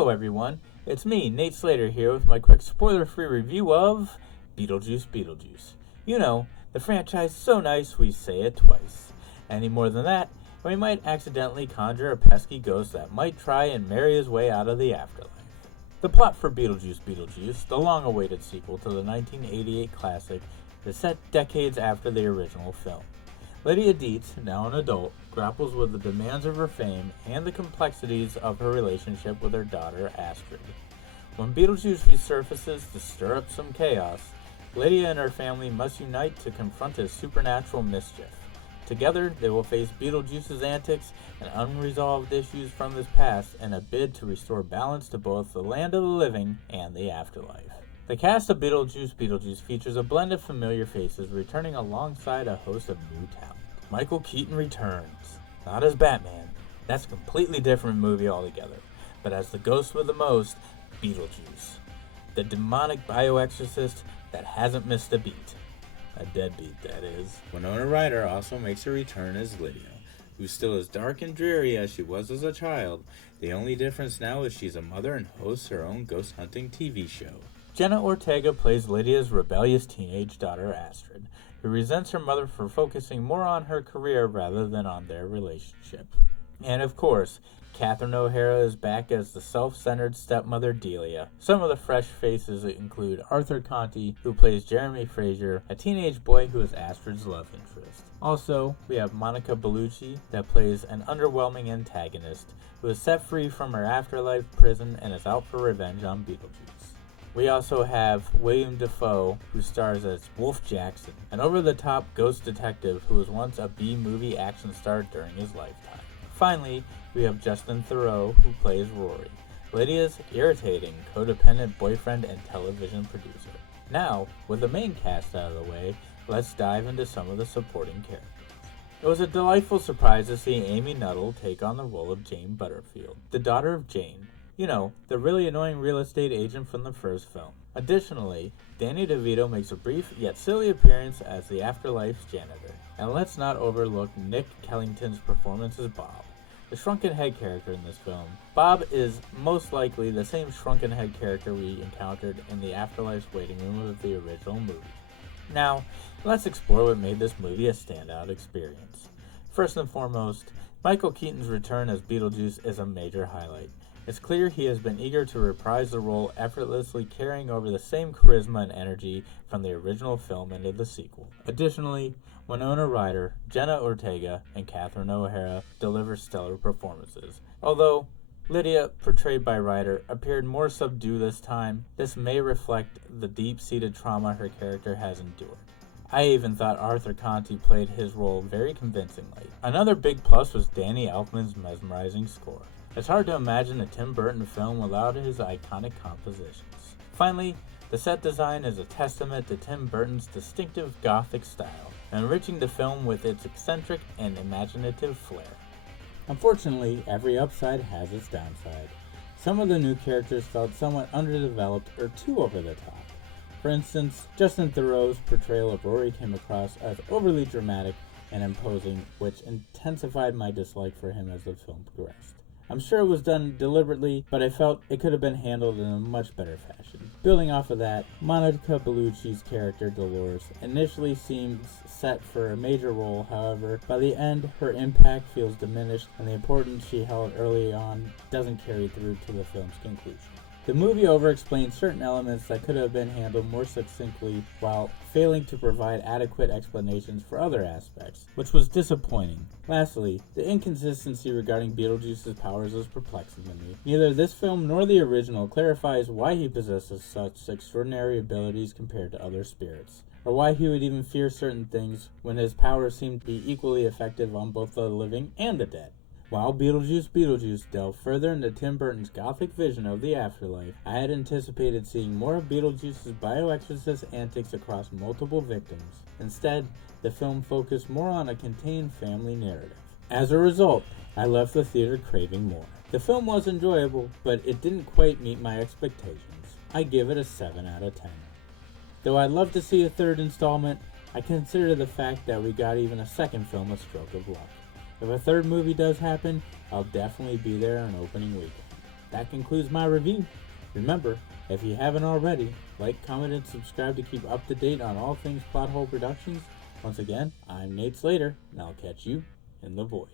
Hello everyone, it's me, Nate Slater here with my quick spoiler-free review of Beetlejuice Beetlejuice. You know, the franchise so nice we say it twice. Any more than that, we might accidentally conjure a pesky ghost that might try and marry his way out of the afterlife. The plot for Beetlejuice Beetlejuice, the long-awaited sequel to the 1988 classic, is set decades after the original film. Lydia Dietz, now an adult, grapples with the demands of her fame and the complexities of her relationship with her daughter, Astrid. When Beetlejuice resurfaces to stir up some chaos, Lydia and her family must unite to confront his supernatural mischief. Together, they will face Beetlejuice's antics and unresolved issues from his past in a bid to restore balance to both the land of the living and the afterlife. The cast of Beetlejuice Beetlejuice features a blend of familiar faces returning alongside a host of new talent. Michael Keaton returns, not as Batman, that's a completely different movie altogether, but as the ghost with the most, Beetlejuice, the demonic bioexorcist that hasn't missed a beat. A deadbeat, that is. Winona Ryder also makes a return as Lydia, who's still as dark and dreary as she was as a child. The only difference now is she's a mother and hosts her own ghost hunting TV show. Jenna Ortega plays Lydia's rebellious teenage daughter Astrid, who resents her mother for focusing more on her career rather than on their relationship. And of course, Catherine O'Hara is back as the self-centered stepmother Delia. Some of the fresh faces include Arthur Conti, who plays Jeremy Fraser, a teenage boy who is Astrid's love interest. Also, we have Monica Bellucci, that plays an underwhelming antagonist, who is set free from her afterlife prison and is out for revenge on Beetlejuice. We also have William Dafoe, who stars as Wolf Jackson, an over-the-top ghost detective who was once a B-movie action star during his lifetime. Finally, we have Justin Theroux, who plays Rory, Lydia's irritating, codependent boyfriend and television producer. Now, with the main cast out of the way, let's dive into some of the supporting characters. It was a delightful surprise to see Amy Nuttall take on the role of Jane Butterfield, the daughter of Jane. You know, the really annoying real estate agent from the first film. Additionally, Danny DeVito makes a brief yet silly appearance as the Afterlife's janitor. And let's not overlook Nick Kellington's performance as Bob, the shrunken head character in this film. Bob is most likely the same shrunken head character we encountered in the Afterlife's waiting room of the original movie. Now, let's explore what made this movie a standout experience. First and foremost, Michael Keaton's return as Beetlejuice is a major highlight. It's clear he has been eager to reprise the role, effortlessly carrying over the same charisma and energy from the original film into the sequel. Additionally, Winona Ryder, Jenna Ortega, and Catherine O'Hara deliver stellar performances. Although Lydia, portrayed by Ryder, appeared more subdued this time, this may reflect the deep-seated trauma her character has endured. I even thought Arthur Conti played his role very convincingly. Another big plus was Danny Elfman's mesmerizing score. It's hard to imagine a Tim Burton film without his iconic compositions. Finally, the set design is a testament to Tim Burton's distinctive Gothic style, enriching the film with its eccentric and imaginative flair. Unfortunately, every upside has its downside. Some of the new characters felt somewhat underdeveloped or too over the top. For instance, Justin Theroux's portrayal of Rory came across as overly dramatic and imposing, which intensified my dislike for him as the film progressed. I'm sure it was done deliberately, but I felt it could have been handled in a much better fashion. Building off of that, Monica Bellucci's character Dolores initially seems set for a major role, however, by the end her impact feels diminished and the importance she held early on doesn't carry through to the film's conclusion. The movie over-explains certain elements that could have been handled more succinctly while failing to provide adequate explanations for other aspects, which was disappointing. Lastly, the inconsistency regarding Beetlejuice's powers is perplexing to me. Neither this film nor the original clarifies why he possesses such extraordinary abilities compared to other spirits, or why he would even fear certain things when his powers seem to be equally effective on both the living and the dead. While Beetlejuice Beetlejuice delved further into Tim Burton's gothic vision of the afterlife, I had anticipated seeing more of Beetlejuice's bioexorcist antics across multiple victims. Instead, the film focused more on a contained family narrative. As a result, I left the theater craving more. The film was enjoyable, but it didn't quite meet my expectations. I give it a 7 out of 10. Though I'd love to see a third installment, I consider the fact that we got even a second film a stroke of luck. If a third movie does happen, I'll definitely be there on opening weekend. that concludes my review. Remember, if you haven't already, like, comment, and subscribe to keep up to date on all things Plot Hole Productions. Once again, I'm Nate Slater, and I'll catch you in the void.